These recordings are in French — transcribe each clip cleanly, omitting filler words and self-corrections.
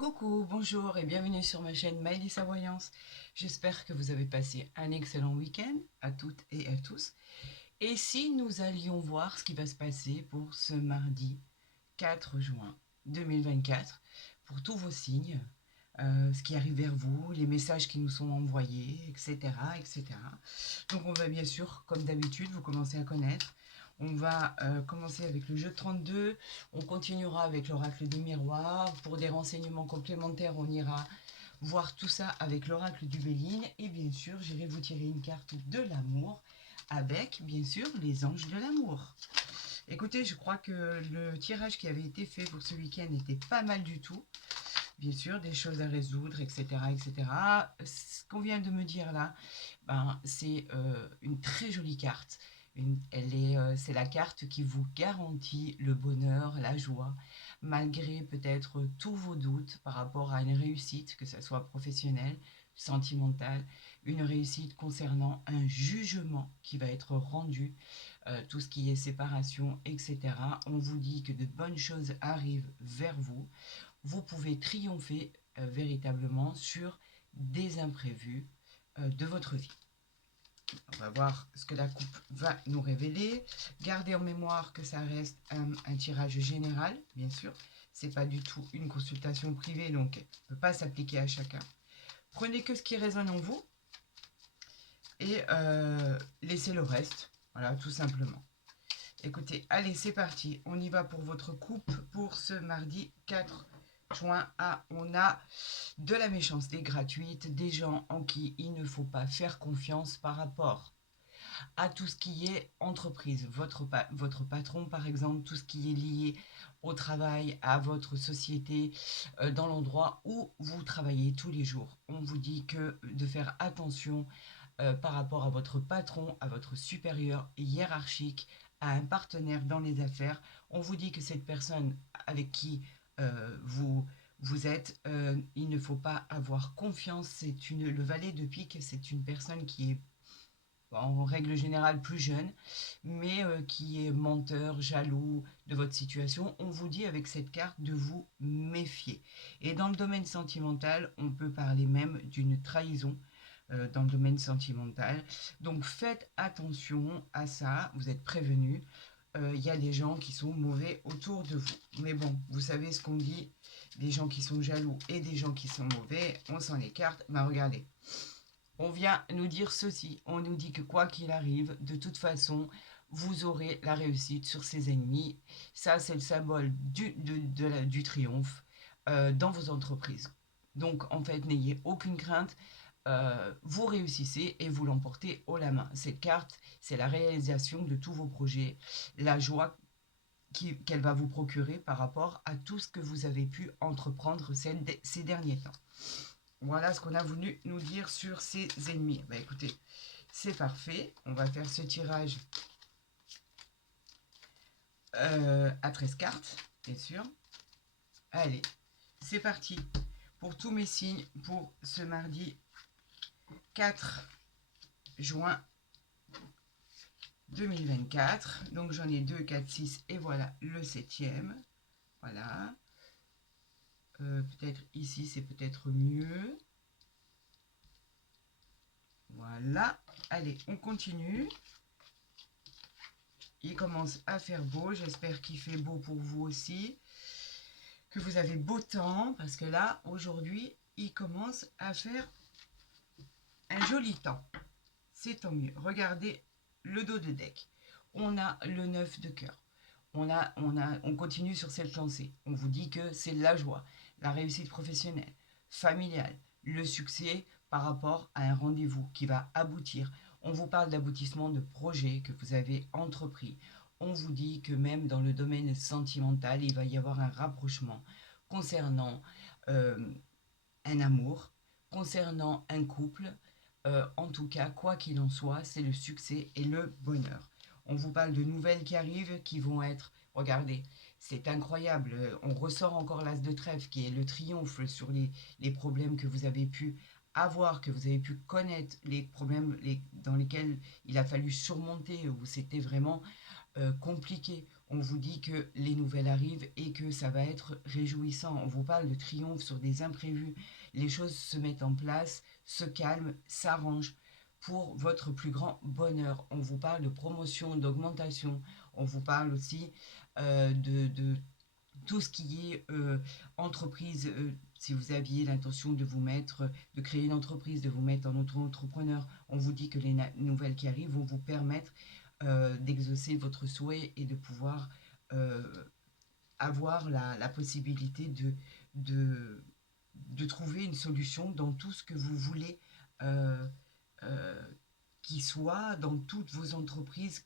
Coucou, bonjour et bienvenue sur ma chaîne Maëlys Voyance. J'espère que vous avez passé un excellent week-end à toutes et à tous. Et si nous allions voir ce qui va se passer pour ce mardi 4 juin 2024, pour tous vos signes, ce qui arrive vers vous, les messages qui nous sont envoyés, etc., etc. Donc on va bien sûr, comme d'habitude, vous commencez à connaître. On va commencer avec le jeu de 32, on continuera avec l'oracle des miroirs. Pour des renseignements complémentaires, on ira voir tout ça avec l'oracle du Béline. Et bien sûr, j'irai vous tirer une carte de l'amour avec, bien sûr, les anges de l'amour. Écoutez, je crois que le tirage qui avait été fait pour ce week-end était pas mal du tout. Bien sûr, des choses à résoudre, etc., etc. Ce qu'on vient de me dire là, c'est une très jolie carte. C'est la carte qui vous garantit le bonheur, la joie, malgré peut-être tous vos doutes par rapport à une réussite, que ce soit professionnelle, sentimentale, une réussite concernant un jugement qui va être rendu, tout ce qui est séparation, etc. On vous dit que de bonnes choses arrivent vers vous. Vous pouvez triompher véritablement sur des imprévus de votre vie. On va voir ce que la coupe va nous révéler. Gardez en mémoire que ça reste un tirage général, bien sûr. Ce n'est pas du tout une consultation privée, donc elle ne peut pas s'appliquer à chacun. Prenez que ce qui résonne en vous et laissez le reste. Voilà, tout simplement. Écoutez, allez, c'est parti. On y va pour votre coupe pour ce mardi 4 juin. Ah, on a de la méchanceté gratuite, des gens en qui il ne faut pas faire confiance par rapport à tout ce qui est entreprise, votre patron par exemple, tout ce qui est lié au travail, à votre société, dans l'endroit où vous travaillez tous les jours. On vous dit que de faire attention par rapport à votre patron, à votre supérieur hiérarchique, à un partenaire dans les affaires. On vous dit que cette personne avec qui vous êtes, il ne faut pas avoir confiance. Le valet de pique, c'est une personne qui est en règle générale plus jeune, mais qui est menteur, jaloux de votre situation. On vous dit avec cette carte de vous méfier. Et dans le domaine sentimental, on peut parler même d'une trahison dans le domaine sentimental. Donc faites attention à ça, vous êtes prévenus. Il y a des gens qui sont mauvais autour de vous. Mais bon, vous savez ce qu'on dit, des gens qui sont jaloux et des gens qui sont mauvais, on s'en écarte. Regardez, on vient nous dire ceci, on nous dit que quoi qu'il arrive, de toute façon, vous aurez la réussite sur ces ennemis. Ça, c'est le symbole du triomphe dans vos entreprises. Donc, en fait, n'ayez aucune crainte. Vous réussissez et vous l'emportez haut la main. Cette carte, c'est la réalisation de tous vos projets, la joie qu'elle va vous procurer par rapport à tout ce que vous avez pu entreprendre ces derniers temps. Voilà ce qu'on a voulu nous dire sur ces ennemis. Écoutez, c'est parfait. On va faire ce tirage à 13 cartes, bien sûr. Allez, c'est parti pour tous mes signes pour ce mardi 4 juin 2024. Donc j'en ai 2, 4, 6 et voilà le 7e. Voilà. Peut-être ici c'est peut-être mieux. Voilà. Allez, on continue. Il commence à faire beau. J'espère qu'il fait beau pour vous aussi. Que vous avez beau temps. Parce que là, aujourd'hui, il commence à faire un joli temps. C'est tant mieux. Regardez le dos de deck. On a le 9 de cœur. On continue sur cette lancée. On vous dit que c'est la joie, la réussite professionnelle, familiale, le succès par rapport à un rendez-vous qui va aboutir. On vous parle d'aboutissement de projets que vous avez entrepris. On vous dit que même dans le domaine sentimental, il va y avoir un rapprochement concernant un amour, concernant un couple. En tout cas, quoi qu'il en soit, c'est le succès et le bonheur. On vous parle de nouvelles qui arrivent, qui vont être... Regardez, c'est incroyable. On ressort encore l'as de trèfle, qui est le triomphe sur les problèmes que vous avez pu avoir, que vous avez pu connaître, les problèmes dans lesquels il a fallu surmonter, où c'était vraiment compliqué. On vous dit que les nouvelles arrivent et que ça va être réjouissant. On vous parle de triomphe sur des imprévus. Les choses se mettent en place, se calment, s'arrangent pour votre plus grand bonheur. On vous parle de promotion, d'augmentation. On vous parle aussi de tout ce qui est entreprise. Si vous aviez l'intention de vous mettre, de créer une entreprise, de vous mettre en auto-entrepreneur, on vous dit que les nouvelles qui arrivent vont vous permettre d'exaucer votre souhait et de pouvoir euh, avoir la possibilité de, de trouver une solution dans tout ce que vous voulez euh, euh, qui soit dans toutes vos entreprises.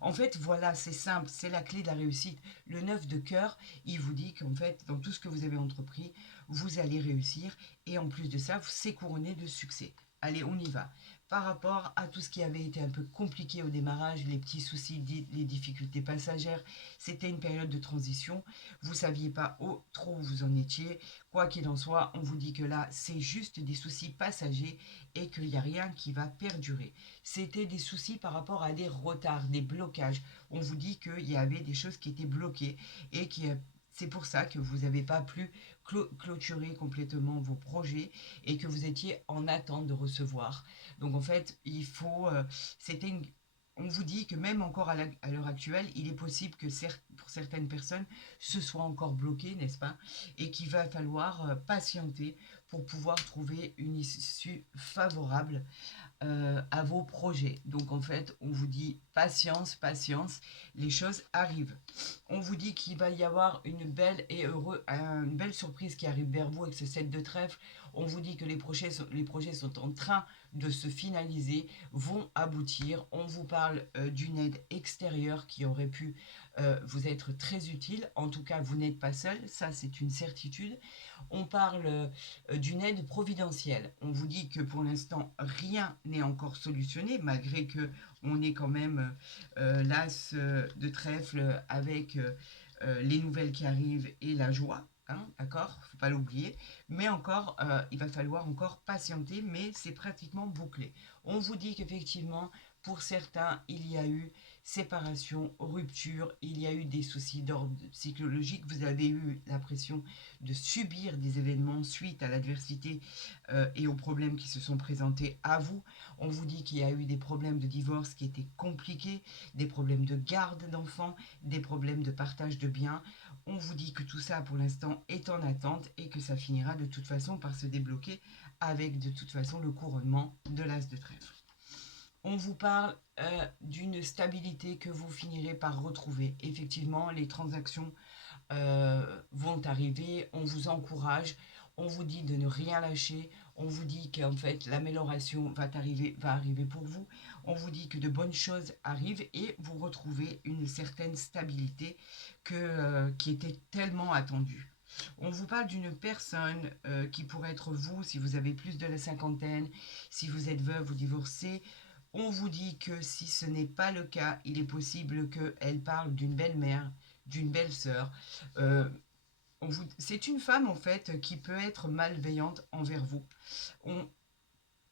En fait, voilà, c'est simple, c'est la clé de la réussite. Le 9 de cœur, il vous dit qu'en fait, dans tout ce que vous avez entrepris, vous allez réussir. Et en plus de ça, c'est couronné de succès. Allez, on y va. Par rapport à tout ce qui avait été un peu compliqué au démarrage, les petits soucis, les difficultés passagères, c'était une période de transition. Vous ne saviez pas trop où vous en étiez. Quoi qu'il en soit, on vous dit que là, c'est juste des soucis passagers et qu'il n'y a rien qui va perdurer. C'était des soucis par rapport à des retards, des blocages. On vous dit qu'il y avait des choses qui étaient bloquées et c'est pour ça que vous n'avez pas pu clôturer complètement vos projets et que vous étiez en attente de recevoir. Donc en fait, c'était on vous dit que même encore à l'heure actuelle, il est possible que pour certaines personnes, ce soit encore bloqué, n'est-ce pas? Et qu'il va falloir patienter pour pouvoir trouver une issue favorable à vos projets. Donc en fait, on vous dit patience, patience, les choses arrivent. On vous dit qu'il va y avoir une belle surprise qui arrive vers vous avec ce 7 de trèfle. On vous dit que les projets sont en train de se finaliser, vont aboutir. On vous parle d'une aide extérieure qui aurait pu vous être très utile. En tout cas, vous n'êtes pas seul, ça c'est une certitude. On parle d'une aide providentielle. On vous dit que pour l'instant, rien n'est encore solutionné, malgré que on est quand même l'as de trèfle avec les nouvelles qui arrivent et la joie. Hein, d'accord, faut pas l'oublier. Mais encore, il va falloir encore patienter, mais c'est pratiquement bouclé. On vous dit qu'effectivement, pour certains, il y a eu séparation, rupture, il y a eu des soucis d'ordre psychologique, vous avez eu l'impression de subir des événements suite à l'adversité et aux problèmes qui se sont présentés à vous. On vous dit qu'il y a eu des problèmes de divorce qui étaient compliqués, des problèmes de garde d'enfants, des problèmes de partage de biens. On vous dit que tout ça pour l'instant est en attente et que ça finira de toute façon par se débloquer avec de toute façon le couronnement de l'as de trèfle. On vous parle d'une stabilité que vous finirez par retrouver. Effectivement, les transactions vont arriver, on vous encourage, on vous dit de ne rien lâcher, on vous dit qu'en fait l'amélioration va arriver pour vous, on vous dit que de bonnes choses arrivent et vous retrouvez une certaine stabilité qui était tellement attendue. On vous parle d'une personne qui pourrait être vous si vous avez plus de la cinquantaine, si vous êtes veuve ou divorcé. On vous dit que si ce n'est pas le cas, il est possible qu'elle parle d'une belle-mère, d'une belle-sœur. Euh, c'est une femme en fait qui peut être malveillante envers vous. On,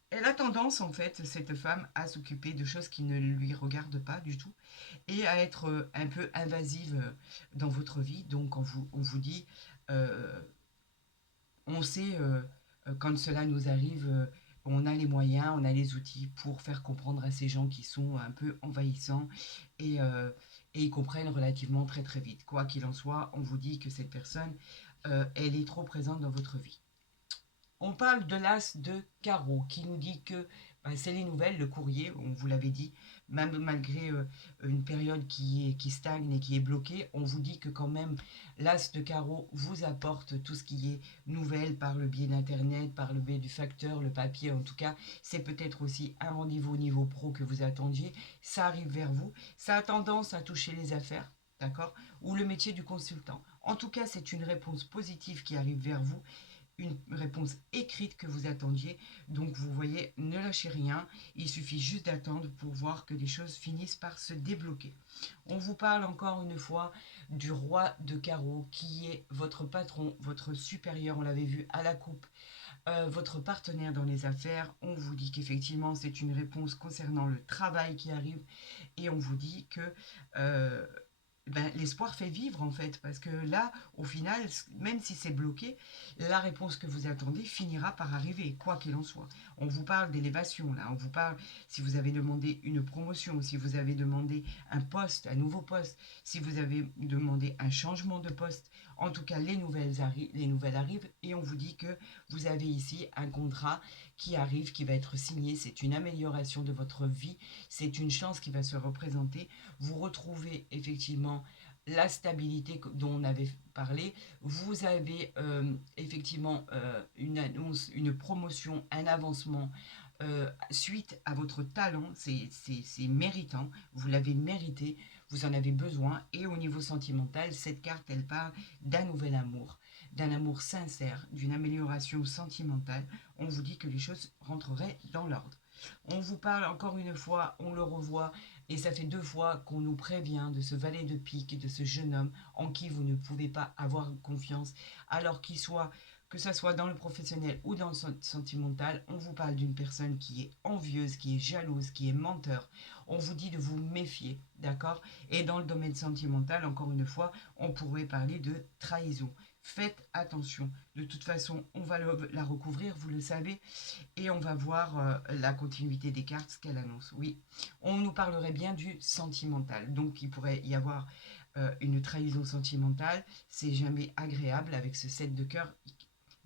Elle a tendance en fait, cette femme, à s'occuper de choses qui ne lui regardent pas du tout et à être un peu invasive dans votre vie. Donc on vous dit, euh, on sait quand cela nous arrive, on a les moyens, on a les outils pour faire comprendre à ces gens qui sont un peu envahissants et, euh, et ils comprennent relativement très très vite. Quoi qu'il en soit, on vous dit que cette personne, elle est trop présente dans votre vie. On parle de l'as de carreau qui nous dit que c'est les nouvelles, le courrier, on vous l'avait dit, même malgré une période qui stagne et qui est bloquée, on vous dit que quand même l'as de carreau vous apporte tout ce qui est nouvelles par le biais d'internet, par le biais du facteur, le papier en tout cas. C'est peut-être aussi un rendez-vous au niveau pro que vous attendiez, ça arrive vers vous, ça a tendance à toucher les affaires. D'accord? Ou le métier du consultant. En tout cas, c'est une réponse positive qui arrive vers vous, une réponse écrite que vous attendiez. Donc vous voyez, ne lâchez rien, il suffit juste d'attendre pour voir que les choses finissent par se débloquer. On vous parle encore une fois du roi de carreau qui est votre patron, votre supérieur, on l'avait vu à la coupe, votre partenaire dans les affaires. On vous dit qu'effectivement c'est une réponse concernant le travail qui arrive et on vous dit que ben, l'espoir fait vivre en fait, parce que là, au final, même si c'est bloqué, la réponse que vous attendez finira par arriver, quoi qu'il en soit. On vous parle d'élévation, là, on vous parle si vous avez demandé une promotion, si vous avez demandé un poste, un nouveau poste, si vous avez demandé un changement de poste, en tout cas, les nouvelles arrivent et on vous dit que vous avez ici un contrat qui arrive, qui va être signé, c'est une amélioration de votre vie, c'est une chance qui va se représenter. Vous retrouvez effectivement la stabilité dont on avait parlé. Vous avez effectivement une annonce, une promotion, un avancement suite à votre talent. C'est méritant, vous l'avez mérité, vous en avez besoin. Et au niveau sentimental, cette carte, elle parle d'un nouvel amour, d'un amour sincère, d'une amélioration sentimentale. On vous dit que les choses rentreraient dans l'ordre. On vous parle encore une fois, on le revoit, et ça fait 2 fois qu'on nous prévient de ce valet de pique, de ce jeune homme en qui vous ne pouvez pas avoir confiance, alors que ça soit dans le professionnel ou dans le sentimental, on vous parle d'une personne qui est envieuse, qui est jalouse, qui est menteur. On vous dit de vous méfier, d'accord? Et dans le domaine sentimental, encore une fois, on pourrait parler de trahison. Faites attention. De toute façon, on va la recouvrir, vous le savez, et on va voir la continuité des cartes, ce qu'elle annonce. Oui, on nous parlerait bien du sentimental. Donc, il pourrait y avoir une trahison sentimentale. C'est jamais agréable avec ce 7 de cœur,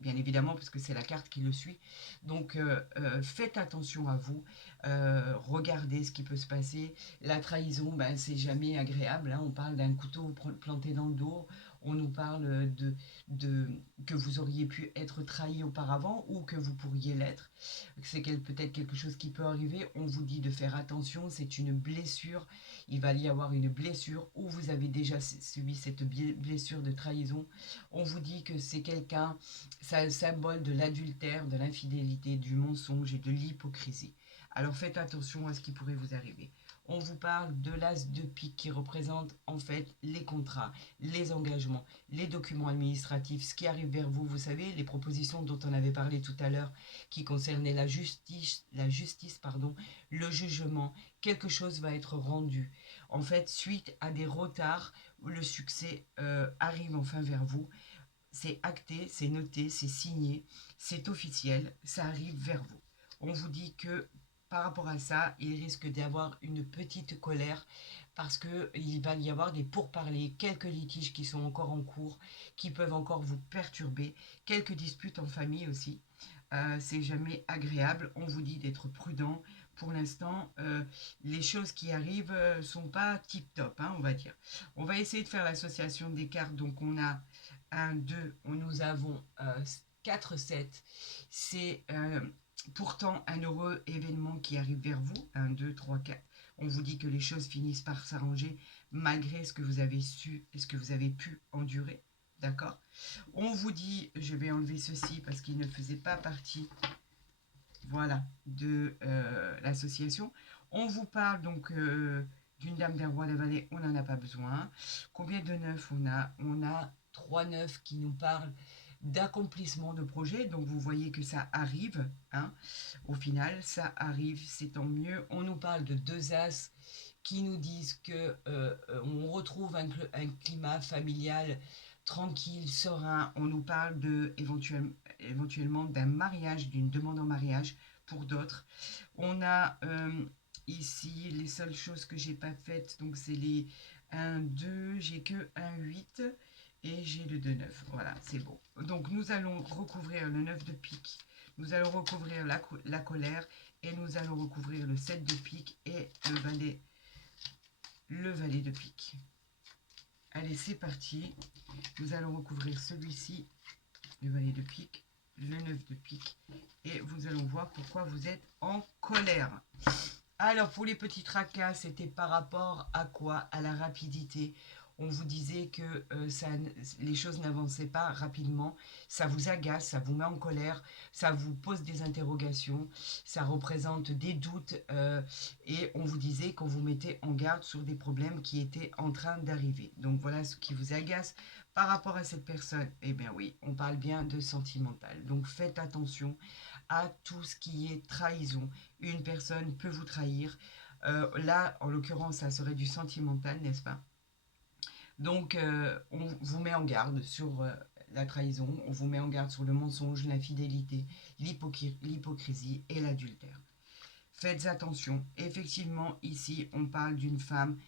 bien évidemment, parce que c'est la carte qui le suit. Donc, faites attention à vous. Regardez ce qui peut se passer. La trahison, ben, c'est jamais agréable, hein. On parle d'un couteau planté dans le dos. On nous parle de que vous auriez pu être trahi auparavant ou que vous pourriez l'être. C'est peut-être quelque chose qui peut arriver. On vous dit de faire attention. C'est une blessure. Il va y avoir une blessure ou vous avez déjà subi cette blessure de trahison. On vous dit que c'est quelqu'un, c'est un symbole de l'adultère, de l'infidélité, du mensonge et de l'hypocrisie. Alors faites attention à ce qui pourrait vous arriver. On vous parle de l'as de pique qui représente en fait les contrats, les engagements, les documents administratifs, ce qui arrive vers vous. Vous savez, les propositions dont on avait parlé tout à l'heure qui concernaient la justice, pardon, le jugement, quelque chose va être rendu. En fait, suite à des retards, le succès arrive enfin vers vous. C'est acté, c'est noté, c'est signé, c'est officiel, ça arrive vers vous. On vous dit que par rapport à ça, il risque d'y avoir une petite colère parce qu'il va y avoir des pourparlers, quelques litiges qui sont encore en cours, qui peuvent encore vous perturber, quelques disputes en famille aussi. C'est jamais agréable. On vous dit d'être prudent. Pour l'instant, les choses qui arrivent sont pas tip-top, hein, on va dire. On va essayer de faire l'association des cartes. Donc, on a 1, 2, nous avons 4, 7. C'est pourtant un heureux événement qui arrive vers vous. 1, 2, 3, 4. On vous dit que les choses finissent par s'arranger malgré ce que vous avez su et ce que vous avez pu endurer. D'accord? On vous dit, je vais enlever ceci parce qu'il ne faisait pas partie, voilà, de l'association. On vous parle donc d'une dame, d'un roi, de valet, on n'en a pas besoin. Combien de neufs on a? On a 3 neufs qui nous parlent d'accomplissement de projet. Donc vous voyez que ça arrive, hein. Au final, ça arrive, c'est tant mieux. On nous parle de 2 as qui nous disent que on retrouve un climat familial tranquille, serein. On nous parle éventuellement d'un mariage, d'une demande en mariage pour d'autres. On a ici les seules choses que j'ai pas faites, donc c'est les 1, 2, j'ai que un 8 et j'ai le 2, 9. Voilà, c'est bon. Donc nous allons recouvrir le 9 de pique, nous allons recouvrir la colère et nous allons recouvrir le 7 de pique et le valet de pique. Allez, c'est parti. Nous allons recouvrir celui-ci, le valet de pique, le 9 de pique, et vous allons voir pourquoi vous êtes en colère. Alors, pour les petits tracas, c'était par rapport à quoi? À la rapidité. On vous disait que les choses n'avançaient pas rapidement. Ça vous agace, ça vous met en colère, ça vous pose des interrogations, ça représente des doutes. Et on vous disait qu'on vous mettait en garde sur des problèmes qui étaient en train d'arriver. Donc voilà ce qui vous agace par rapport à cette personne. Eh bien oui, on parle bien de sentimental. Donc faites attention à tout ce qui est trahison. Une personne peut vous trahir. Là, en l'occurrence, ça serait du sentimental, n'est-ce pas? Donc, on vous met en garde sur la trahison, on vous met en garde sur le mensonge, l'infidélité, l'hypocrisie et l'adultère. Faites attention. Effectivement, ici, on parle d'une femme.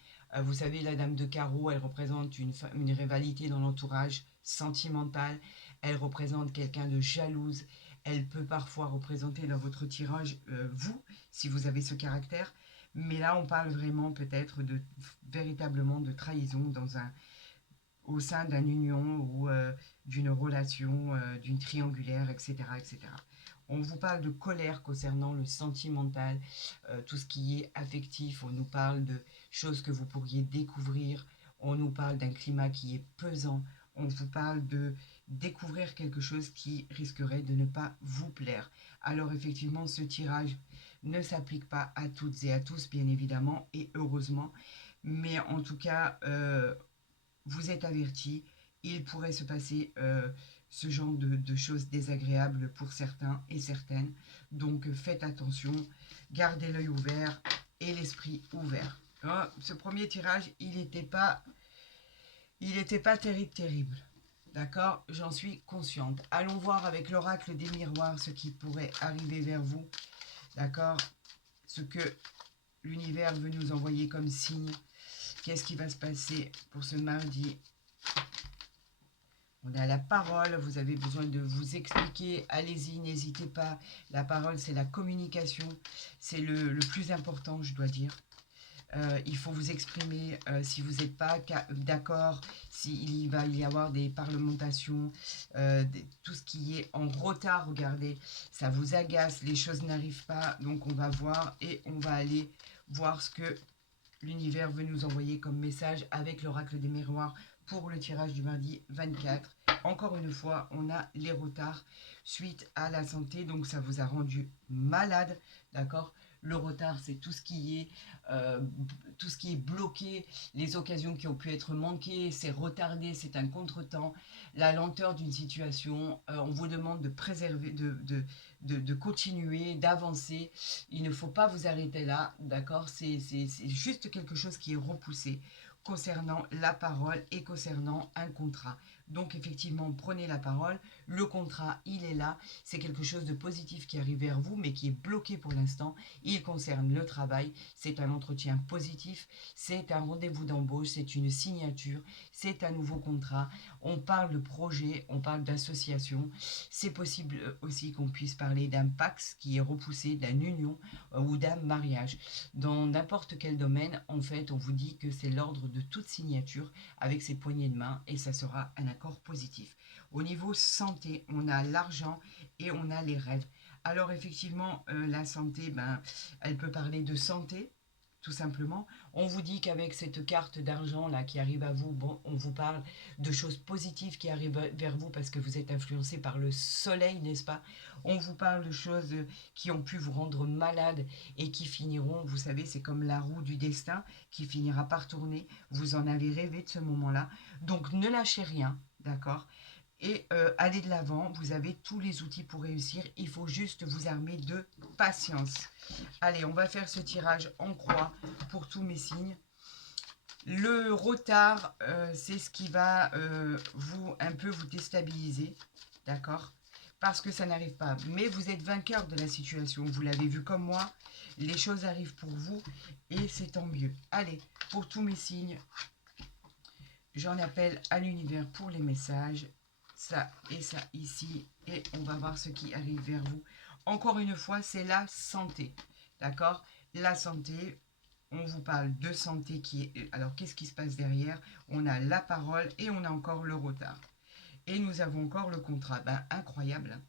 Vous savez, la dame de carreau, elle représente une rivalité dans l'entourage sentimental. Elle représente quelqu'un de jalouse. Elle peut parfois représenter dans votre tirage vous, si vous avez ce caractère. Mais là, on parle vraiment peut-être de véritablement de trahison au sein d'une union ou d'une relation, d'une triangulaire, etc., etc. On vous parle de colère concernant le sentimental, tout ce qui est affectif. On nous parle de choses que vous pourriez découvrir. On nous parle d'un climat qui est pesant. On vous parle de découvrir quelque chose qui risquerait de ne pas vous plaire. Alors effectivement, ce tirage ne s'applique pas à toutes et à tous, bien évidemment, et heureusement. Mais en tout cas, vous êtes avertis, il pourrait se passer ce genre de choses désagréables pour certains et certaines. Donc faites attention, gardez l'œil ouvert et l'esprit ouvert. Ce premier tirage, il n'était pas terrible. D'accord, j'en suis consciente. Allons voir avec l'oracle des miroirs ce qui pourrait arriver vers vous. D'accord, ce que l'univers veut nous envoyer comme signe. Qu'est-ce qui va se passer pour ce mardi? On a la parole, vous avez besoin de vous expliquer, allez-y, n'hésitez pas. La parole, c'est la communication, c'est le plus important, je dois dire. Il faut vous exprimer si vous n'êtes pas d'accord, s'il va y avoir des parlementations, tout ce qui est en retard, regardez, ça vous agace, les choses n'arrivent pas, donc on va voir et on va aller voir ce que l'univers veut nous envoyer comme message avec l'oracle des miroirs pour le tirage du mardi 24. Encore une fois, on a les retards suite à la santé, donc ça vous a rendu malade, d'accord? Le retard, c'est tout ce qui est bloqué, les occasions qui ont pu être manquées, c'est retardé, c'est un contretemps, la lenteur d'une situation. On vous demande de préserver, de continuer, d'avancer. Il ne faut pas vous arrêter là, d'accord? C'est juste quelque chose qui est repoussé concernant la parole et concernant un contrat. Donc effectivement, prenez la parole. Le contrat, il est là. C'est quelque chose de positif qui arrive vers vous, mais qui est bloqué pour l'instant. Il concerne le travail. C'est un entretien positif. C'est un rendez-vous d'embauche. C'est une signature. C'est un nouveau contrat. On parle de projet. On parle d'association. C'est possible aussi qu'on puisse parler d'un pax qui est repoussé, d'une union ou d'un mariage. Dans n'importe quel domaine, en fait, on vous dit que c'est l'ordre de toute signature avec ses poignées de main et ça sera un accord positif. Au niveau santé, on a l'argent et on a les rêves. Alors effectivement, la santé, elle peut parler de santé, tout simplement. On vous dit qu'avec cette carte d'argent là qui arrive à vous, bon, on vous parle de choses positives qui arrivent vers vous parce que vous êtes influencé par le soleil, n'est-ce pas? On vous parle de choses qui ont pu vous rendre malade et qui finiront, vous savez, c'est comme la roue du destin qui finira par tourner. Vous en avez rêvé de ce moment-là. Donc ne lâchez rien, d'accord? Et allez de l'avant, vous avez tous les outils pour réussir, il faut juste vous armer de patience. Allez, on va faire ce tirage en croix pour tous mes signes. Le retard, c'est ce qui va un peu vous déstabiliser, d'accord? Parce que ça n'arrive pas. Mais vous êtes vainqueur de la situation, vous l'avez vu comme moi. Les choses arrivent pour vous et c'est tant mieux. Allez, pour tous mes signes, j'en appelle à l'univers pour les messages. Ça et ça ici. Et on va voir ce qui arrive vers vous. Encore une fois, c'est la santé. D'accord? La santé, on vous parle de santé qui est... Alors, qu'est-ce qui se passe derrière? On a la parole et on a encore le retard. Et nous avons encore le contrat. Incroyable. Hein.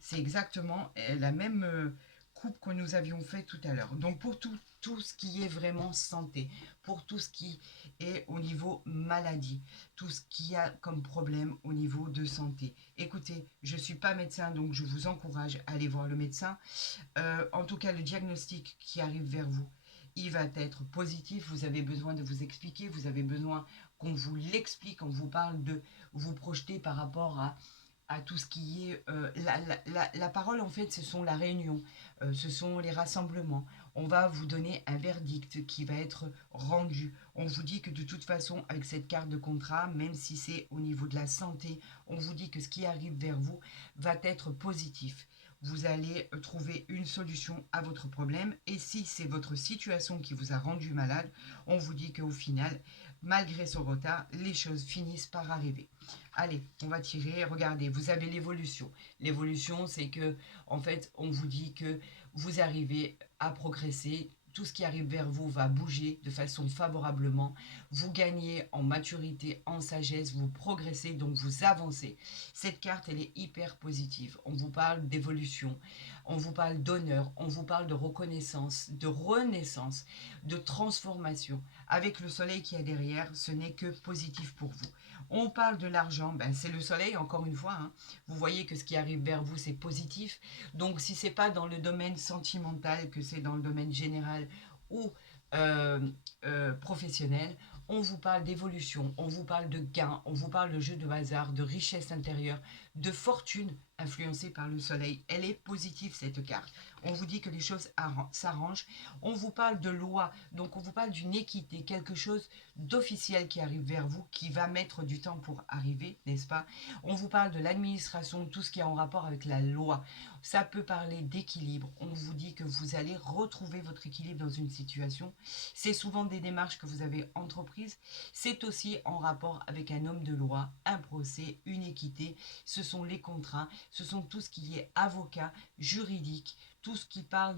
C'est exactement la même coupe que nous avions fait tout à l'heure. Donc, pour tout ce qui est vraiment santé, pour tout ce qui est au niveau maladie, tout ce qu'il y a comme problème au niveau de santé. Écoutez, je ne suis pas médecin, donc je vous encourage à aller voir le médecin. En tout cas, le diagnostic qui arrive vers vous, il va être positif. Vous avez besoin de vous expliquer, vous avez besoin qu'on vous l'explique, qu'on vous parle de vous projeter par rapport à à tout ce qui est la parole, en fait, ce sont la réunion, ce sont les rassemblements. On va vous donner un verdict qui va être rendu. On vous dit que de toute façon, avec cette carte de contrat, même si c'est au niveau de la santé, on vous dit que ce qui arrive vers vous va être positif. Vous allez trouver une solution à votre problème. Et si c'est votre situation qui vous a rendu malade, on vous dit qu'au final, malgré son retard, les choses finissent par arriver. Allez, on va tirer. Regardez, vous avez l'évolution. L'évolution, c'est que, en fait, on vous dit que vous arrivez à progresser. Tout ce qui arrive vers vous va bouger de façon favorablement. Vous gagnez en maturité, en sagesse, vous progressez, donc vous avancez. Cette carte, elle est hyper positive. On vous parle d'évolution, on vous parle d'honneur, on vous parle de reconnaissance, de renaissance, de transformation. Avec le soleil qui est derrière, ce n'est que positif pour vous. On parle de l'argent, ben c'est le soleil, encore une fois. Hein. Vous voyez que ce qui arrive vers vous, c'est positif. Donc, si ce n'est pas dans le domaine sentimental, que c'est dans le domaine général ou euh, professionnel, on vous parle d'évolution, on vous parle de gains, on vous parle de jeu de hasard, de richesse intérieure, de fortune influencée par le soleil. Elle est positive, cette carte. On vous dit que les choses s'arrangent. On vous parle de loi, donc on vous parle d'une équité, quelque chose d'officiel qui arrive vers vous, qui va mettre du temps pour arriver, n'est-ce pas? On vous parle de l'administration, tout ce qui est en rapport avec la loi. Ça peut parler d'équilibre. On vous dit que vous allez retrouver votre équilibre dans une situation. C'est souvent des démarches que vous avez entreprises. C'est aussi en rapport avec un homme de loi, un procès, une équité. Ce sont les contrats, ce sont tout ce qui est avocat, juridique, tout ce qui parle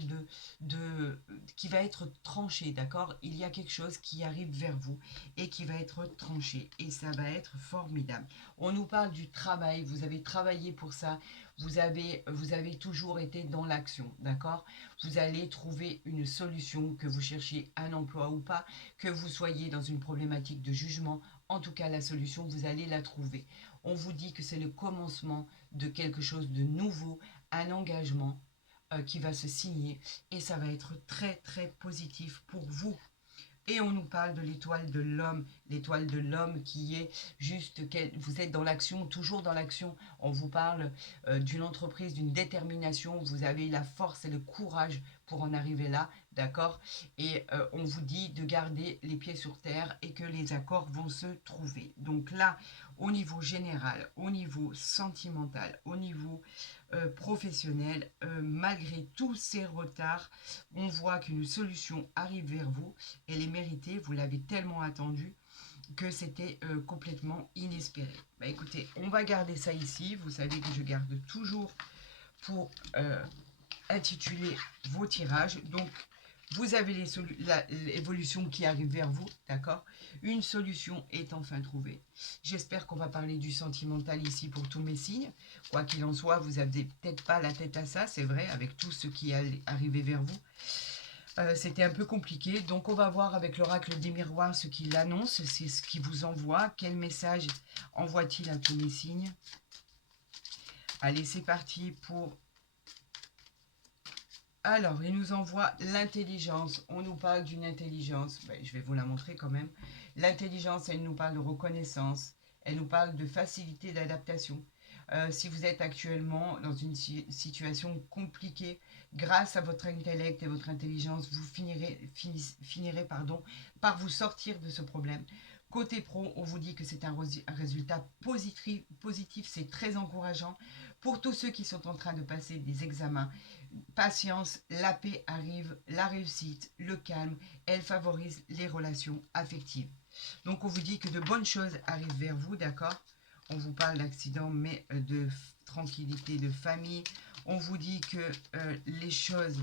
qui va être tranché, d'accord? Il y a quelque chose qui arrive vers vous et qui va être tranché et ça va être formidable. On nous parle du travail, vous avez travaillé pour ça, vous avez toujours été dans l'action, d'accord? Vous allez trouver une solution, que vous cherchiez un emploi ou pas, que vous soyez dans une problématique de jugement, en tout cas la solution, vous allez la trouver. On vous dit que c'est le commencement de quelque chose de nouveau, un engagement qui va se signer et ça va être très très positif pour vous. Et on nous parle de l'étoile de l'homme qui est juste, vous êtes dans l'action, toujours dans l'action. On vous parle d'une entreprise, d'une détermination, vous avez la force et le courage pour en arriver là, d'accord? Et on vous dit de garder les pieds sur terre et que les accords vont se trouver. Donc là, au niveau général, au niveau sentimental, au niveau professionnel, malgré tous ces retards, on voit qu'une solution arrive vers vous. Elle est méritée, vous l'avez tellement attendue que c'était complètement inespéré. Bah écoutez, on va garder ça ici. Vous savez que je garde toujours pour intituler vos tirages. Donc, vous avez l'évolution qui arrive vers vous, d'accord? Une solution est enfin trouvée. J'espère qu'on va parler du sentimental ici pour tous mes signes. Quoi qu'il en soit, vous n'avez peut-être pas la tête à ça, c'est vrai, avec tout ce qui est arrivé vers vous. C'était un peu compliqué, donc on va voir avec l'oracle des miroirs ce qu'il annonce, c'est ce qu'il vous envoie. Quel message envoie-t-il à tous mes signes? Allez, c'est parti pour... Alors, il nous envoie l'intelligence. On nous parle d'une intelligence. Ben, je vais vous la montrer quand même. L'intelligence, elle nous parle de reconnaissance. Elle nous parle de facilité d'adaptation. Si vous êtes actuellement dans une situation compliquée, grâce à votre intellect et votre intelligence, vous finirez par vous sortir de ce problème. Côté pro, on vous dit que c'est un résultat positif, c'est très encourageant. Pour tous ceux qui sont en train de passer des examens, patience, la paix arrive, la réussite, le calme, elle favorise les relations affectives. Donc on vous dit que de bonnes choses arrivent vers vous, d'accord? On vous parle d'accident, mais de tranquillité, de famille. On vous dit que les choses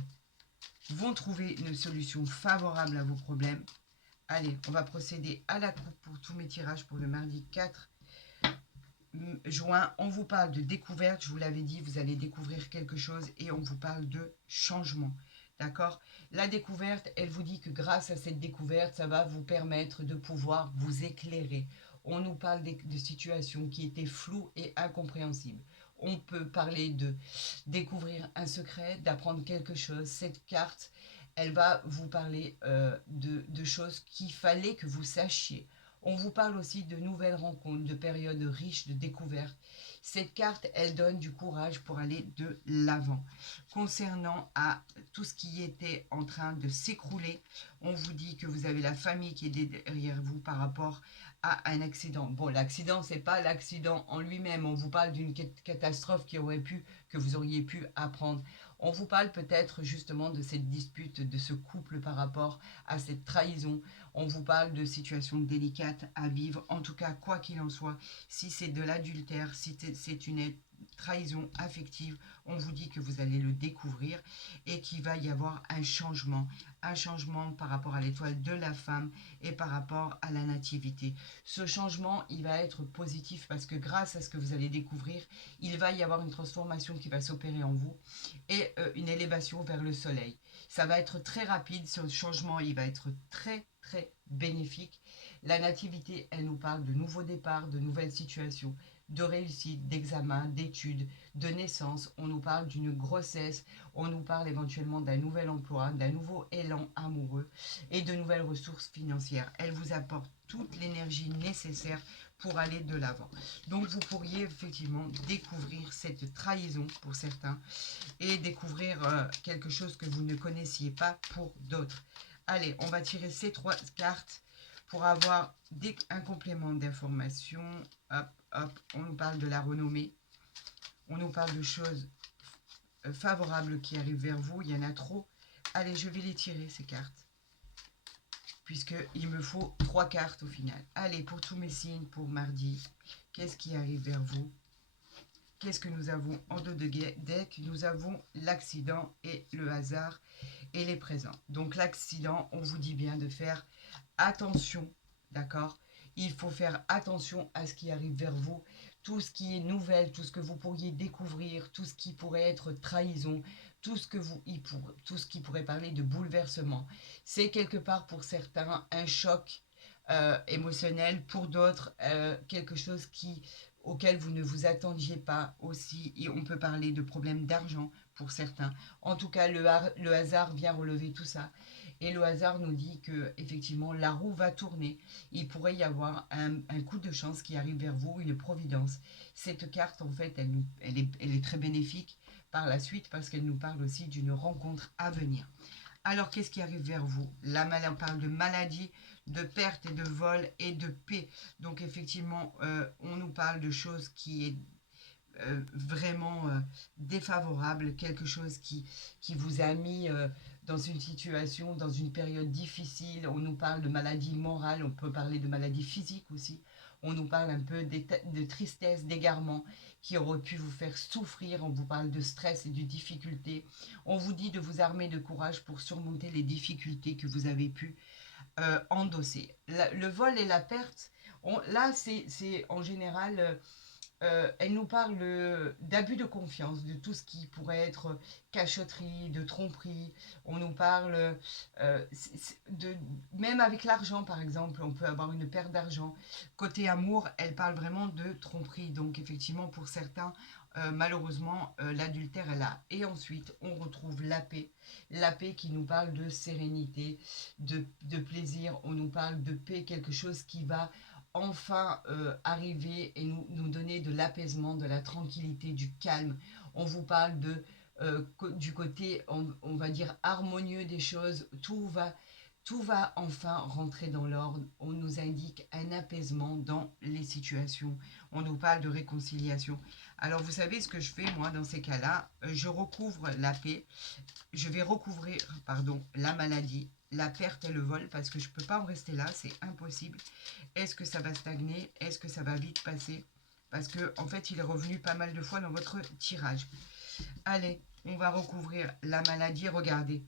vont trouver une solution favorable à vos problèmes. Allez, on va procéder à la coupe pour tous mes tirages pour le mardi 4 juin. On vous parle de découverte, je vous l'avais dit, vous allez découvrir quelque chose et on vous parle de changement. D'accord? La découverte, elle vous dit que grâce à cette découverte, ça va vous permettre de pouvoir vous éclairer. On nous parle de situations qui étaient floues et incompréhensibles. On peut parler de découvrir un secret, d'apprendre quelque chose. Cette carte, elle va vous parler de choses qu'il fallait que vous sachiez. On vous parle aussi de nouvelles rencontres, de périodes riches de découvertes. Cette carte, elle donne du courage pour aller de l'avant. Concernant tout ce qui était en train de s'écrouler, on vous dit que vous avez la famille qui est derrière vous par rapport à un accident. Bon, l'accident, c'est pas l'accident en lui-même. On vous parle d'une catastrophe que vous auriez pu apprendre. On vous parle peut-être justement de cette dispute, de ce couple par rapport à cette trahison. On vous parle de situations délicates à vivre. En tout cas, quoi qu'il en soit, si c'est de l'adultère, si c'est une trahison affective, on vous dit que vous allez le découvrir et qu'il va y avoir un changement par rapport à l'étoile de la femme et par rapport à la nativité. Ce changement, il va être positif parce que grâce à ce que vous allez découvrir, il va y avoir une transformation qui va s'opérer en vous et une élévation vers le soleil. Ça va être très rapide, ce changement, il va être très très bénéfique. La nativité, elle nous parle de nouveaux départs, de nouvelles situations, de réussite, d'examen, d'études, de naissance. On nous parle d'une grossesse, on nous parle éventuellement d'un nouvel emploi, d'un nouveau élan amoureux et de nouvelles ressources financières. Elle vous apporte toute l'énergie nécessaire pour aller de l'avant. Donc vous pourriez effectivement découvrir cette trahison pour certains et découvrir quelque chose que vous ne connaissiez pas pour d'autres. Allez, on va tirer ces 3 cartes pour avoir un complément d'information. Hop, hop, on nous parle de la renommée. On nous parle de choses favorables qui arrivent vers vous. Il y en a trop. Allez, je vais les tirer, ces cartes. Puisqu'il me faut 3 cartes au final. Allez, pour tous mes signes, pour mardi, qu'est-ce qui arrive vers vous? Qu'est-ce que nous avons en dos de deck? Nous avons l'accident et le hasard et les présents. Donc l'accident, on vous dit bien de faire attention, d'accord? Il faut faire attention à ce qui arrive vers vous. Tout ce qui est nouvelle, tout ce que vous pourriez découvrir, tout ce qui pourrait être trahison, tout ce qui pourrait parler de bouleversement. C'est quelque part pour certains un choc émotionnel, pour d'autres quelque chose auquel vous ne vous attendiez pas aussi. Et on peut parler de problèmes d'argent pour certains. En tout cas, le hasard vient relever tout ça. Et le hasard nous dit que effectivement la roue va tourner. Il pourrait y avoir un coup de chance qui arrive vers vous, une providence. Cette carte, en fait, elle est très bénéfique par la suite parce qu'elle nous parle aussi d'une rencontre à venir. Alors, qu'est-ce qui arrive vers vous? Là, on parle de maladie, de perte et de vol et de paix. Donc, effectivement, on nous parle de choses qui est vraiment défavorable, quelque chose qui vous a mis dans une situation, dans une période difficile. On nous parle de maladie morale, on peut parler de maladie physique aussi. On nous parle un peu de tristesse, d'égarement qui aurait pu vous faire souffrir. On vous parle de stress et de difficultés. On vous dit de vous armer de courage pour surmonter les difficultés que vous avez pu endosser. Le vol et la perte, là c'est en général... elle nous parle d'abus de confiance, de tout ce qui pourrait être cachotterie, de tromperie. On nous parle même avec l'argent, par exemple, on peut avoir une perte d'argent. Côté amour, elle parle vraiment de tromperie. Donc, effectivement, pour certains, malheureusement, l'adultère est là. Et ensuite, on retrouve la paix. La paix qui nous parle de sérénité, de plaisir. On nous parle de paix, quelque chose qui va enfin arriver et nous donner de l'apaisement, de la tranquillité, du calme. On vous parle du côté, on va dire, harmonieux des choses. Tout va enfin rentrer dans l'ordre. On nous indique un apaisement dans les situations. On nous parle de réconciliation. Alors, vous savez ce que je fais, moi, dans ces cas-là? Je recouvre la paix. Je vais recouvrir, pardon, la maladie, la perte et le vol, parce que je ne peux pas en rester là, c'est impossible. Est-ce que ça va stagner? Est-ce que ça va vite passer? Parce que en fait, il est revenu pas mal de fois dans votre tirage. Allez, on va recouvrir la maladie, regardez.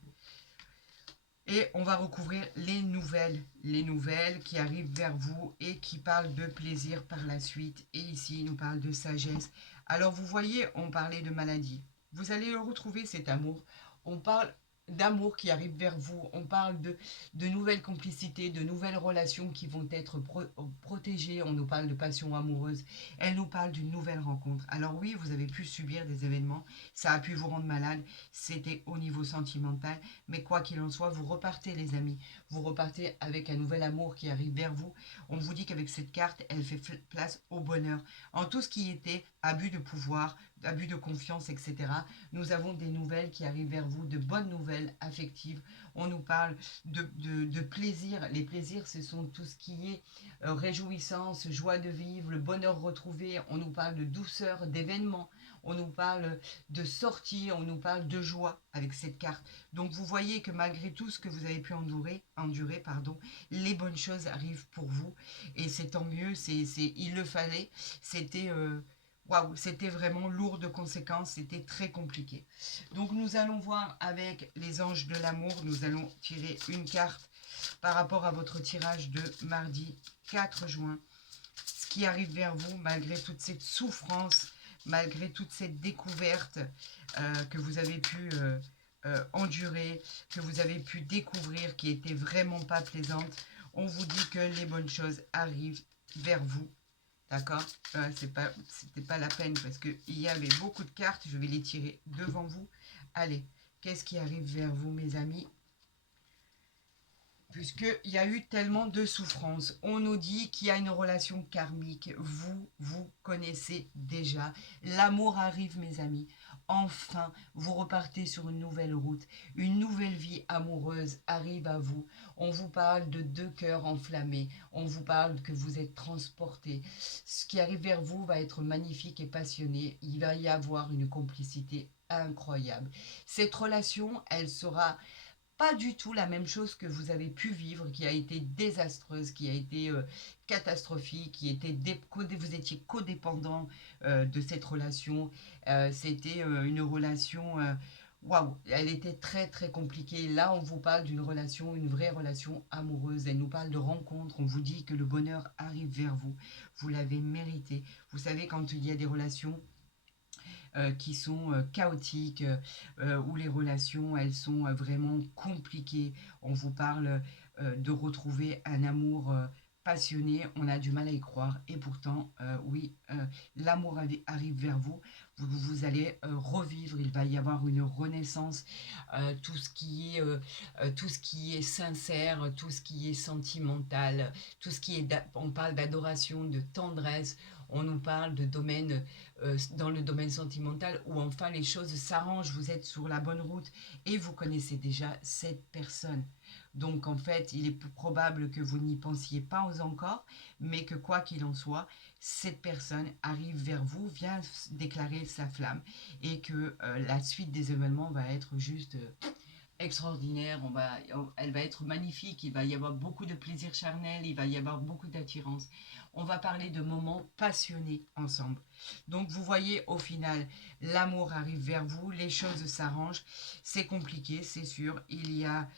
Et on va recouvrir les nouvelles qui arrivent vers vous et qui parlent de plaisir par la suite. Et ici, il nous parle de sagesse. Alors, vous voyez, on parlait de maladie. Vous allez le retrouver, cet amour. On parle d'amour qui arrive vers vous, on parle de nouvelles complicités, de nouvelles relations qui vont être protégées, on nous parle de passion amoureuse, elle nous parle d'une nouvelle rencontre. Alors oui, vous avez pu subir des événements, ça a pu vous rendre malade, c'était au niveau sentimental, mais quoi qu'il en soit, vous repartez les amis, vous repartez avec un nouvel amour qui arrive vers vous. On vous dit qu'avec cette carte, elle fait place au bonheur. En tout ce qui était abus de pouvoir, abus de confiance, etc., nous avons des nouvelles qui arrivent vers vous, de bonnes nouvelles affectives. On nous parle de plaisir. Les plaisirs, ce sont tout ce qui est réjouissance, joie de vivre, le bonheur retrouvé. On nous parle de douceur, d'événements. On nous parle de sortie, on nous parle de joie avec cette carte. Donc vous voyez que malgré tout ce que vous avez pu endurer, les bonnes choses arrivent pour vous. Et c'est tant mieux, il le fallait. C'était... Waouh, c'était vraiment lourd de conséquences, c'était très compliqué. Donc nous allons voir avec les anges de l'amour, nous allons tirer une carte par rapport à votre tirage de mardi 4 juin. Ce qui arrive vers vous malgré toute cette souffrance, malgré toute cette découverte que vous avez pu endurer, que vous avez pu découvrir, qui était vraiment pas plaisante. On vous dit que les bonnes choses arrivent vers vous. D'accord, c'était pas la peine parce qu'il y avait beaucoup de cartes. Je vais les tirer devant vous. Allez, qu'est-ce qui arrive vers vous, mes amis? Puisqu'il y a eu tellement de souffrance, on nous dit qu'il y a une relation karmique. Vous connaissez déjà. L'amour arrive, mes amis. Enfin, vous repartez sur une nouvelle route. Une nouvelle vie amoureuse arrive à vous. On vous parle de deux cœurs enflammés. On vous parle que vous êtes transportés. Ce qui arrive vers vous va être magnifique et passionné. Il va y avoir une complicité incroyable. Cette relation, elle sera pas du tout la même chose que vous avez pu vivre, qui a été désastreuse, qui a été catastrophique, vous étiez codépendant de cette relation. C'était une relation, waouh, elle était très très compliquée. Là, on vous parle d'une relation, une vraie relation amoureuse. Elle nous parle de rencontre. On vous dit que le bonheur arrive vers vous. Vous l'avez mérité. Vous savez, quand il y a des relations qui sont chaotiques, où les relations, elles sont vraiment compliquées. On vous parle de retrouver un amour passionné, on a du mal à y croire. Et pourtant, oui, l'amour arrive vers vous. Vous allez revivre, il va y avoir une renaissance, tout ce qui est sincère, tout ce qui est sentimental, tout ce qui est, on parle d'adoration, de tendresse, on nous parle de domaine, dans le domaine sentimental où enfin les choses s'arrangent, vous êtes sur la bonne route et vous connaissez déjà cette personne. Donc en fait, il est probable que vous n'y pensiez pas encore, mais que quoi qu'il en soit, cette personne arrive vers vous, vient déclarer sa flamme et que la suite des événements va être juste extraordinaire, elle va être magnifique, il va y avoir beaucoup de plaisir charnel, il va y avoir beaucoup d'attirance. On va parler de moments passionnés ensemble. Donc vous voyez, au final, l'amour arrive vers vous, les choses s'arrangent, c'est compliqué, c'est sûr, il y a